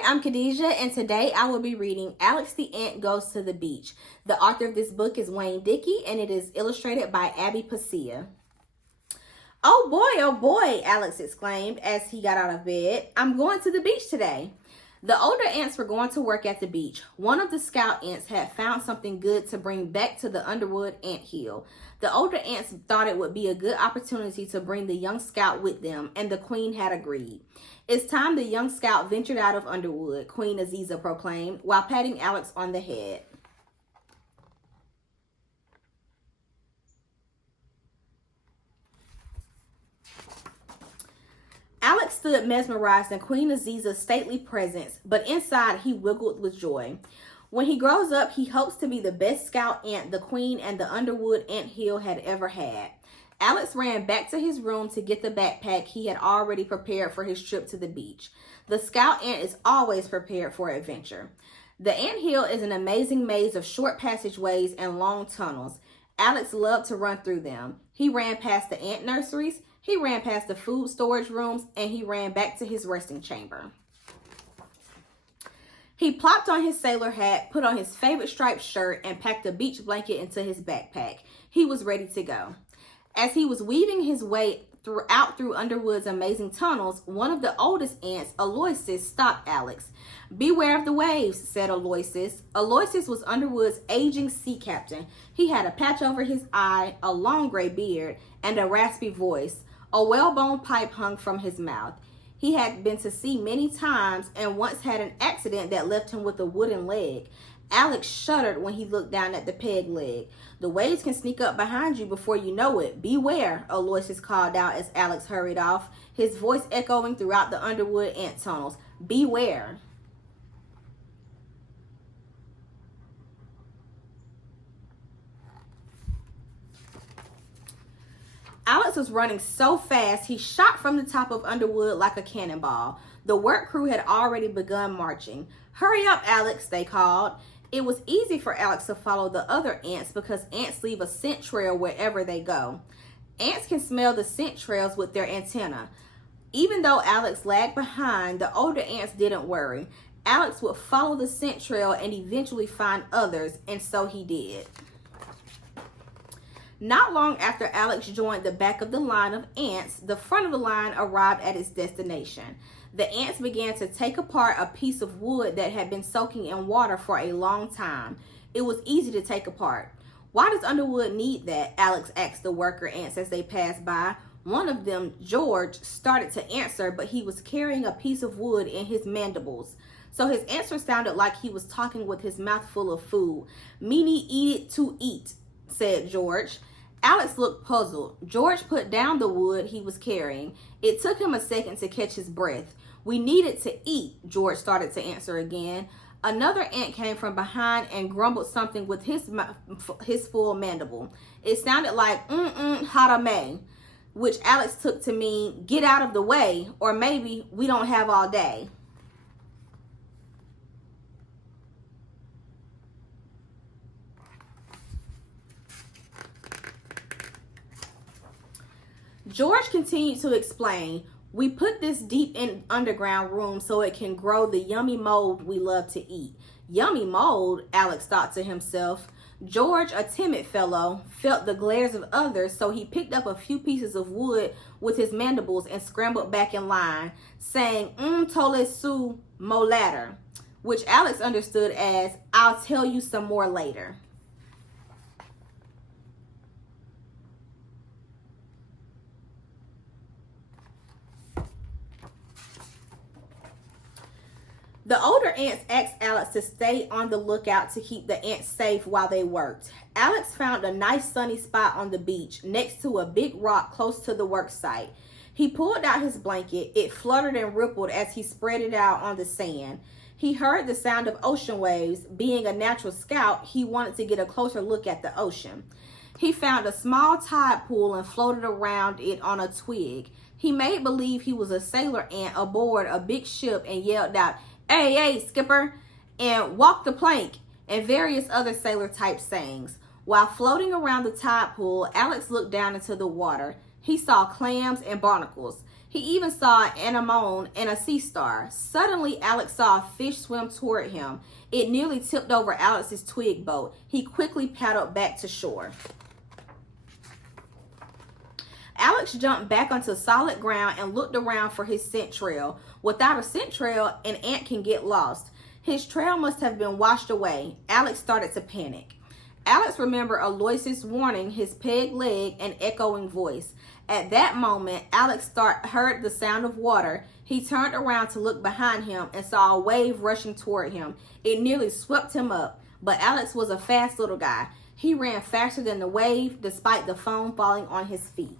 Hi, I'm Kadijah, and today I will be reading Alex the Ant Goes to the Beach. The author of this book is Wayne Dickey, and it is illustrated by Abby Passia. Oh boy, Alex exclaimed as he got out of bed. I'm going to the beach today. The older ants were going to work at the beach. One of the scout ants had found something good to bring back to the Underwood ant hill. The older ants thought it would be a good opportunity to bring the young scout with them, and the queen had agreed. It's time the young scout ventured out of Underwood, Queen Aziza proclaimed, while patting Alex on the head. Alex stood mesmerized in Queen Aziza's stately presence, but inside he wiggled with joy. When he grows up, he hopes to be the best scout ant the Queen and the Underwood ant hill had ever had. Alex ran back to his room to get the backpack he had already prepared for his trip to the beach. The scout ant is always prepared for adventure. The ant hill is an amazing maze of short passageways and long tunnels. Alex loved to run through them. He ran past the ant nurseries, he ran past the food storage rooms, and he ran back to his resting chamber. He plopped on his sailor hat, put on his favorite striped shirt, and packed a beach blanket into his backpack. He was ready to go. As he was weaving his way through Underwood's amazing tunnels, one of the oldest ants, Aloysius, stopped Alex. "Beware of the waves," said Aloysius. Aloysius was Underwood's aging sea captain. He had a patch over his eye, a long gray beard, and a raspy voice. A whalebone pipe hung from his mouth. He had been to sea many times and once had an accident that left him with a wooden leg. Alex shuddered when he looked down at the peg leg. "The waves can sneak up behind you before you know it. Beware," Aloysius called out as Alex hurried off, his voice echoing throughout the Underwood ant tunnels. Beware. Alex was running so fast, he shot from the top of Underwood like a cannonball. The work crew had already begun marching. "Hurry up, Alex," they called. It was easy for Alex to follow the other ants because ants leave a scent trail wherever they go. Ants can smell the scent trails with their antennae. Even though Alex lagged behind, the older ants didn't worry. Alex would follow the scent trail and eventually find others, and so he did. Not long after Alex joined the back of the line of ants, the front of the line arrived at its destination. The ants began to take apart a piece of wood that had been soaking in water for a long time. It was easy to take apart. "Why does Underwood need that?" Alex asked the worker ants as they passed by. One of them, George, started to answer, but he was carrying a piece of wood in his mandibles. So his answer sounded like he was talking with his mouth full of food. "Meanie eat it to eat," said George. Alex looked puzzled. George put down the wood he was carrying. It took him a second to catch his breath. "We needed to eat," George started to answer again. Another ant came from behind and grumbled something with his full mandible. It sounded like harame, which Alex took to mean "get out of the way," or maybe "we don't have all day." George continued to explain, "We put this deep in underground room so it can grow the yummy mold we love to eat." Yummy mold, Alex thought to himself. George, a timid fellow, felt the glares of others, so he picked up a few pieces of wood with his mandibles and scrambled back in line, saying tole su mo later, which Alex understood as "I'll tell you some more later." The older ants asked Alex to stay on the lookout to keep the ants safe while they worked. Alex found a nice sunny spot on the beach next to a big rock close to the work site. He pulled out his blanket. It fluttered and rippled as he spread it out on the sand. He heard the sound of ocean waves. Being a natural scout, he wanted to get a closer look at the ocean. He found a small tide pool and floated around it on a twig. He made believe he was a sailor ant aboard a big ship and yelled out, hey, skipper," and "walk the plank," and various other sailor type sayings. While floating around the tide pool, Alex looked down into the water. He saw clams and barnacles. He even saw an anemone and a sea star. Suddenly, Alex saw a fish swim toward him. It nearly tipped over Alex's twig boat. He quickly paddled back to shore. Alex jumped back onto solid ground and looked around for his scent trail. Without a scent trail, an ant can get lost. His trail must have been washed away. Alex started to panic. Alex remembered Aloysius' warning, his peg leg, and echoing voice. At that moment, Alex heard the sound of water. He turned around to look behind him and saw a wave rushing toward him. It nearly swept him up, but Alex was a fast little guy. He ran faster than the wave, despite the foam falling on his feet.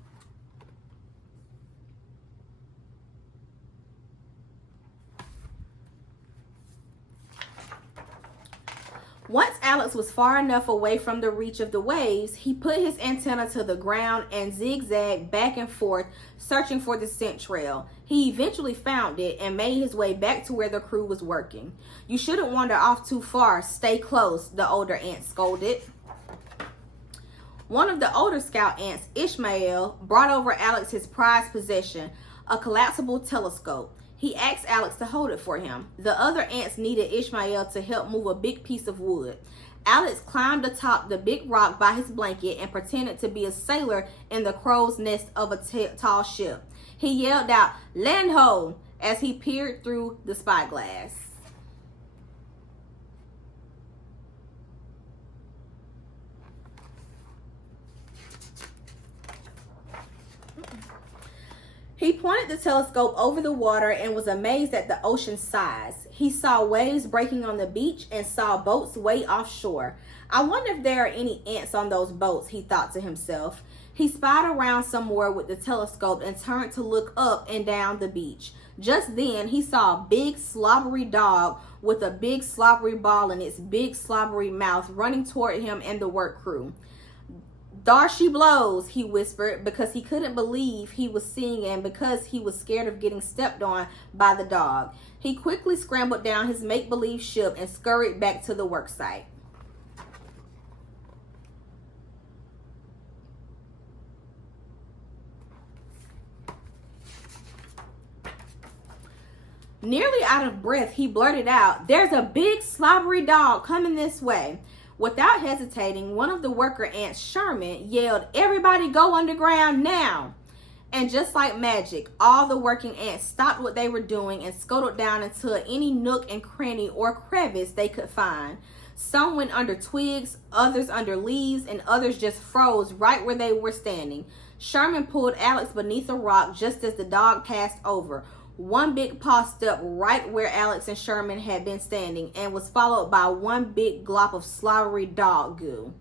Once Alex was far enough away from the reach of the waves, he put his antenna to the ground and zigzagged back and forth, searching for the scent trail. He eventually found it and made his way back to where the crew was working. "You shouldn't wander off too far. Stay close," the older ant scolded. One of the older scout ants, Ishmael, brought over Alex his prized possession, a collapsible telescope. He asked Alex to hold it for him. The other ants needed Ishmael to help move a big piece of wood. Alex climbed atop the big rock by his blanket and pretended to be a sailor in the crow's nest of a tall ship. He yelled out, "Land ho!" as he peered through the spyglass. He pointed the telescope over the water and was amazed at the ocean's size. He saw waves breaking on the beach and saw boats way offshore. "I wonder if there are any ants on those boats," he thought to himself. He spied around some more with the telescope and turned to look up and down the beach. Just then, he saw a big slobbery dog with a big slobbery ball in its big slobbery mouth running toward him and the work crew. "Dar she blows," he whispered, because he couldn't believe he was seeing and because he was scared of getting stepped on by the dog. He quickly scrambled down his make-believe ship and scurried back to the work site. Nearly out of breath, he blurted out, "There's a big slobbery dog coming this way." Without hesitating, one of the worker ants, Sherman, yelled, "Everybody go underground now!" And just like magic, all the working ants stopped what they were doing and scuttled down into any nook and cranny or crevice they could find. Some went under twigs, others under leaves, and others just froze right where they were standing. Sherman pulled Alex beneath a rock just as the dog passed over. One big paw stepped right where Alex and Sherman had been standing and was followed by one big glop of slobbery dog goo.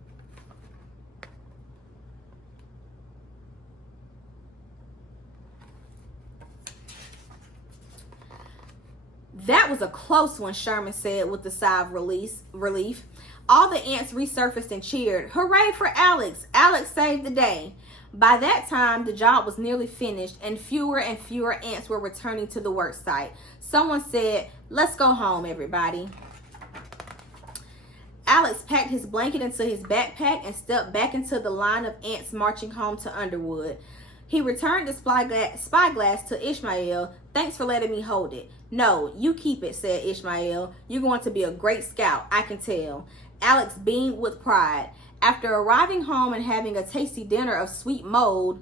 "That was a close one," Sherman said with a sigh of relief. All the ants resurfaced and cheered, "Hooray for Alex! Alex saved the day." By that time, the job was nearly finished and fewer ants were returning to the work site. Someone said, "Let's go home, everybody." Alex packed his blanket into his backpack and stepped back into the line of ants marching home to Underwood. He returned the spyglass to Ishmael. "Thanks for letting me hold it." "No, you keep it," said Ishmael. "You're going to be a great scout, I can tell." Alex beamed with pride. After arriving home and having a tasty dinner of sweet mold,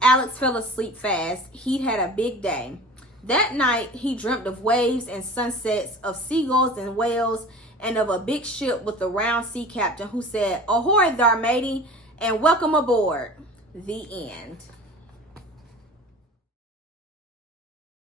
Alex fell asleep fast. He'd had a big day. That night, he dreamt of waves and sunsets, of seagulls and whales, and of a big ship with a round sea captain who said, "Ahoy there, matey, and welcome aboard." The end.